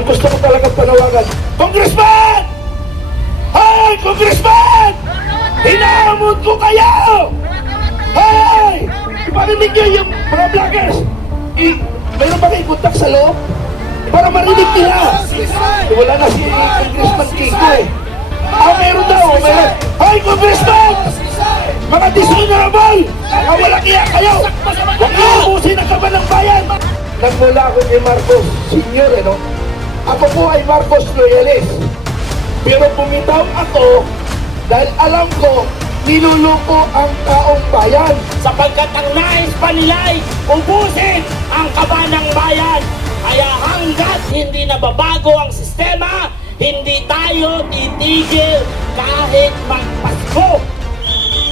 Ang gusto ko talaga panawagan, Congressman! Hey, Congressman! Hinahamon ko kayo! Hey! Parinig nyo yung mga vloggers! Mayroon ba kayo kontak sa loob? Para marinig nila! Wala na si Congressman Kiko eh. Meron daw, meron. Hey, Congressman! Mga dishonorable! Walang iya kayo! Huwag niyo ubusin ang kaban ng bayan! Nagmula ako kay Marcos Sr. Ano? Ako po ay Marcos loyalist. Pero bumitaw ako dahil alam ko niluluko ang taong bayan. Sapagkat ang nais pa nila ay ubusin ang kaban ng bayan. Kaya hanggat hindi nababago ang sistema, hindi tayo titigil kahit magpasko.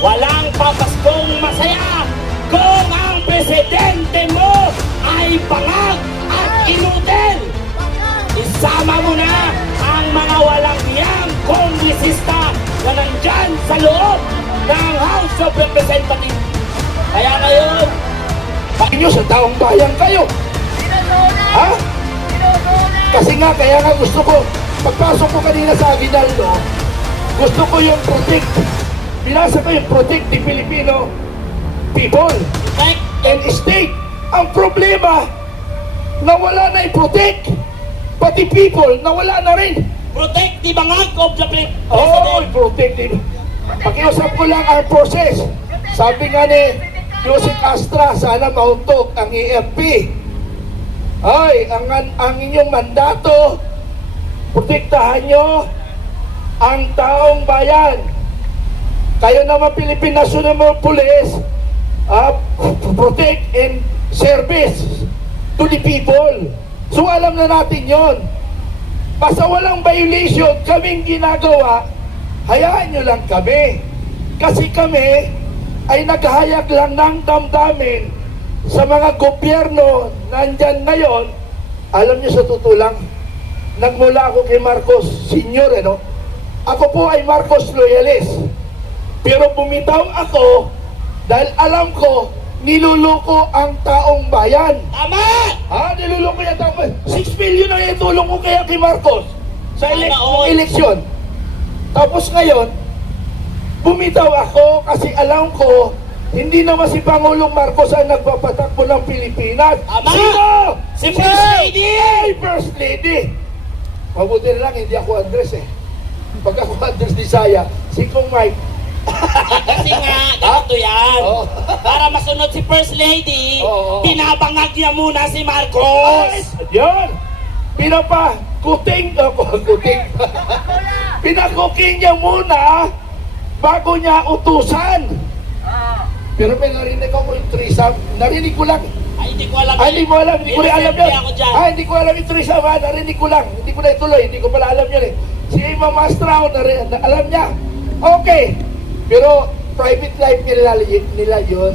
Walang papaskong masaya kung ang presidente mo ay bangag at inutil. Isama mo na ang mga walang hiyang kongresista na nandyan sa loob ng House of Representatives. Kaya ngayon, Bakit nyo sa taong bayan kayo? Ha? Kasi nga, kaya nga gusto ko, pagpasok ko kanina sa Aguinaldo, gusto ko yung protect, binasa ko yung protect the Filipino people protect and state. Ang problema, nawala na yung protect, pati people, nawala na rin. the bangag of the Oo, president. protective. Pakiusap ko lang ang process. Sabi nga ni Jose Castra, sana mauntok ang EFP. Ay, ang inyong mandato, protektahan nyo ang taong bayan. Kayo naman Philippine National Police, protect and service to the people. So alam na natin yon. Basta walang violation kaming ginagawa, hayaan nyo lang kami. Kasi kami ay naghahayag lang ng damdamin sa mga gobyerno nandyan ngayon. Alam nyo sa totoo lang, nagmula ako kay Marcos Sr. Ano? Ako po ay Marcos loyalist. Pero bumitaw ako dahil alam ko niluluko ang taong bayan. Tama! Niluloko yung taong bayan. 6 billion ang itulong ko kaya kay Marcos sa Tama, eleksyon. Tapos ngayon, bumitaw ako kasi alam ko hindi naman si Pangulong Marcos ang nagpapatakbo ng Pilipinas. Tama! Sino? Si First Lady! Ay, First Lady! Mabuti na lang, hindi ako Andres eh. Pag ako Andres Disaya, si Kong Mike. Kasi nga, ganito yan. Oo. Para masunod si First Lady, Oo. pinabangag niya muna si Marcos. Yun! Kuting. Pinakuking niya muna bago niya utusan. Pero may narinig ako yung threesome. Narinig ko lang. Ay, hindi ko alam. Hindi mo alam. Hindi ko rin alam yun. Ako dyan. Hindi ko alam yung threesome. Narinig ko lang. Hindi ko na ituloy. Hindi ko pala alam yun eh. Si Ma'am Astrao, alam niya. Okay. Pero private life nila yun.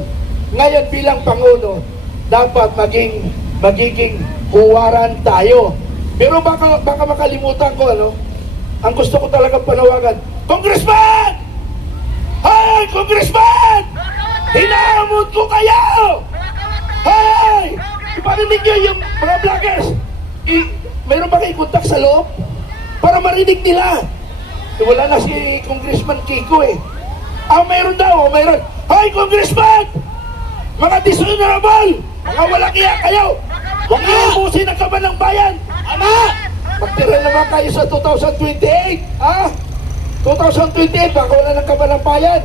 Ngayon bilang Pangulo, dapat magiging huwaran tayo. Pero baka makalimutan ko ano, ang gusto ko talaga panawagan, Congressman! Hey, Congressman! Hinahamon ko kayo! Hey! Parinig nyo yung mga vloggers! Mayroon ba kayo kontak sa loob? Para marinig nila! Wala na si Congressman Kiko eh. Mayroon daw, mayroon. Hey, Congressman! Mga dishonorable! Mga walang iya kayo! Huwag niyo ubusin ang kaban ng bayan! Tama! Magtira naman kayo sa 2028, 2028, baka wala ng kaban ng bayan.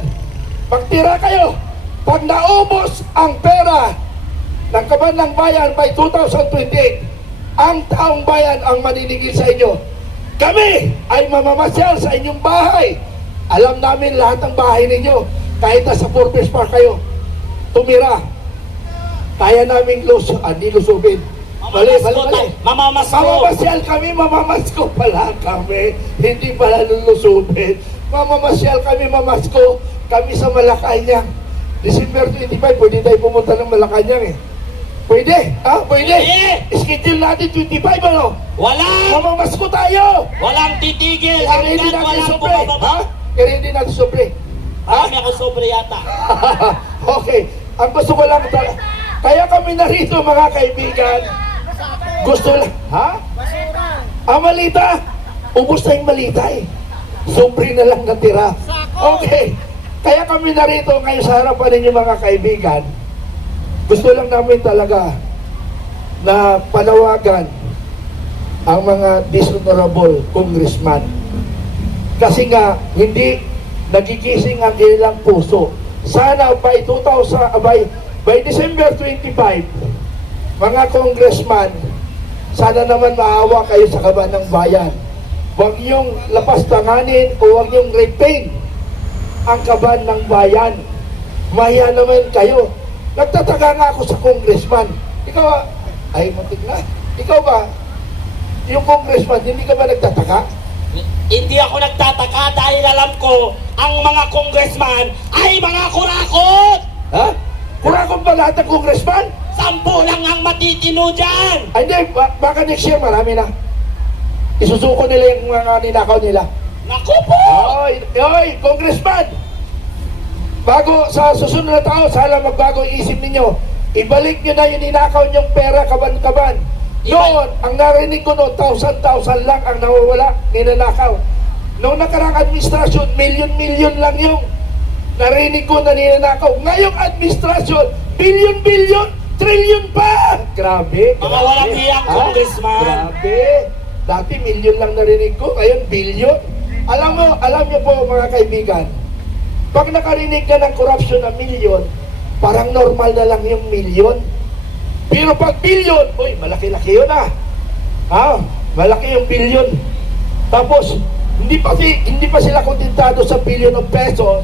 Magtira kayo. Pag naubos ang pera ng kaban ng bayan by 2028, ang taong bayan ang maninigil sa inyo. Kami ay mamamasyal sa inyong bahay. Alam namin lahat ng bahay ninyo. Kahit nasa Forbes Park kayo, tumira. Kaya naming lusubin. Mali. Mamamasyal kami, mamamasko pala kami. Hindi pala lulusubin. Mamamasyal kami, mamasko kami sa Malacanang. December 25, pwede tayo pumunta ng Malacanang eh. Pwede? Pwede? Schedule natin 25 ano? Mamamasko tayo! Walang titigil. Kaya hindi natin Walang sobre. bumababa. Kaya hindi natin sobre. Kami ako sobre yata. Okay. Ang gusto ko lang talaga. Kaya kami narito mga kaibigan. Gusto lang. Ang malita, ubos na yung malita eh. Sobre na lang natira. Okay. Kaya kami narito ngayon sa harapan ninyo mga kaibigan. Gusto lang namin talaga na panawagan ang mga dishonorable congressman. Kasi nga, hindi nagigising ang kanilang puso. Sana by December 25, mga congressman, sana naman maawa kayo sa kaban ng bayan. Huwag niyong lapastanganin o huwag niyong repaint ang kaban ng bayan. Mahiya naman kayo. Nagtataka nga ako sa congressman. Ikaw, ay muntik na. Ikaw ba, yung congressman, hindi ka ba nagtataka? Hindi ako nagtataka dahil alam ko ang mga congressman ay mga kurakot! Ha? Kurakot ba lahat ng congressman? 10 lang ang matitino dyan! Ay, hindi. Baka next year marami na. Isusuko nila yung mga ninakaw nila. Naku po! Oy, congressman! Bago sa susunod na taon, sana magbago ang isip ninyo. Ibalik nyo na yung ninakaw nyong pera, kaban-kaban. Noon, ang narinig ko noon, 1,000 lang ang nawawala, ninanakaw. Noong nakarang administrasyon, milyon-milyon lang yung narinig ko na ninanakaw. Ngayong administrasyon, bilyon-bilyon, trilyon pa! Grabe, Mga walang hiyang congressman. Grabe. Dati milyon lang narinig ko, ngayon bilyon. Alam niyo po mga kaibigan, pag nakarinig ka ng corruption na milyon, parang normal na lang yung milyon. Pero pag bilyon, uy, malaki-laki yun ah. Ha? Malaki yung bilyon. Tapos, hindi pa sila kontentado sa bilyon ng peso,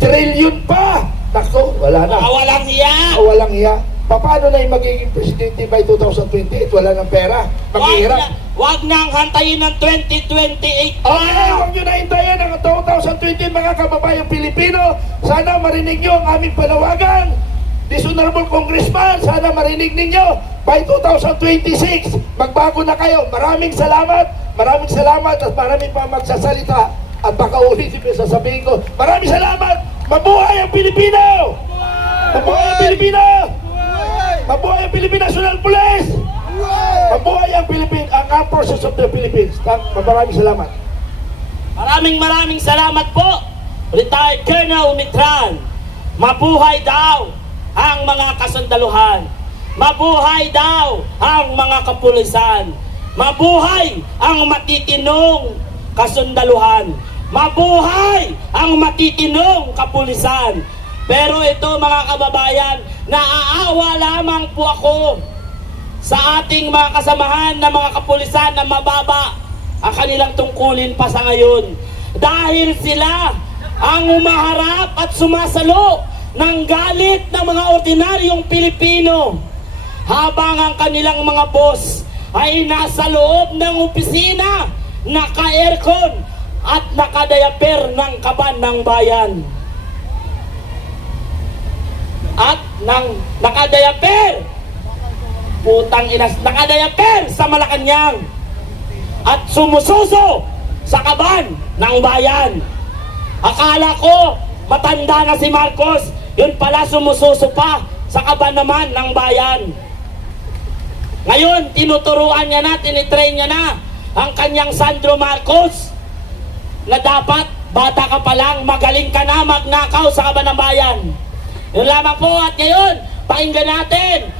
trilyon pa. Nako, wala na. Mga walang hiya! Walang iya. Paano na yung magiging presidente by 2028? Wala ng pera. Maghihirap. Wag nang hantayin ng 2028 Okay, huwag nyo na hintayin ang 2020 mga kababayang Pilipino. Sana marinig nyo ang aming panawagan. Dishonorable Congressman, sana marinig ninyo. By 2026, magbago na kayo. Maraming salamat at maraming pa magsasalita. At baka ulitin ko sasabihin ko, maraming salamat! Mabuhay ang Pilipino! Mabuhay ang Pilipino! Mabuhay ang Philippine National Police! Mabuhay ang Armed Forces of the Philippines. Maraming salamat. Maraming salamat po, Retired Colonel Mitran. Mabuhay daw ang mga kasundaluhan. Mabuhay daw ang mga kapulisan. Mabuhay ang matitinong kasundaluhan. Mabuhay ang matitinong kapulisan. Pero ito mga kababayan, naaawa lamang po ako sa ating mga kasamahan na mga kapulisan na mababa ang kanilang tungkulin pa sa ngayon. Dahil sila ang umaharap at sumasalo ng galit ng mga ordinaryong Pilipino habang ang kanilang mga boss ay nasa loob ng opisina, naka-aircon at nakadayaper ng kaban ng bayan. At nang nakadayaper, putang inas, nakadayaper sa Malacanang at sumususo sa kaban ng bayan. Akala ko matanda na si Marcos, yun pala sumususo pa sa kaban naman ng bayan. Ngayon, tinuturuan niya na, tinitrain niya na ang kanyang Sandro Marcos na dapat bata ka pa lang, magaling ka na magnakaw sa kaban ng bayan. Yun lamang po at ngayon, pakinggan natin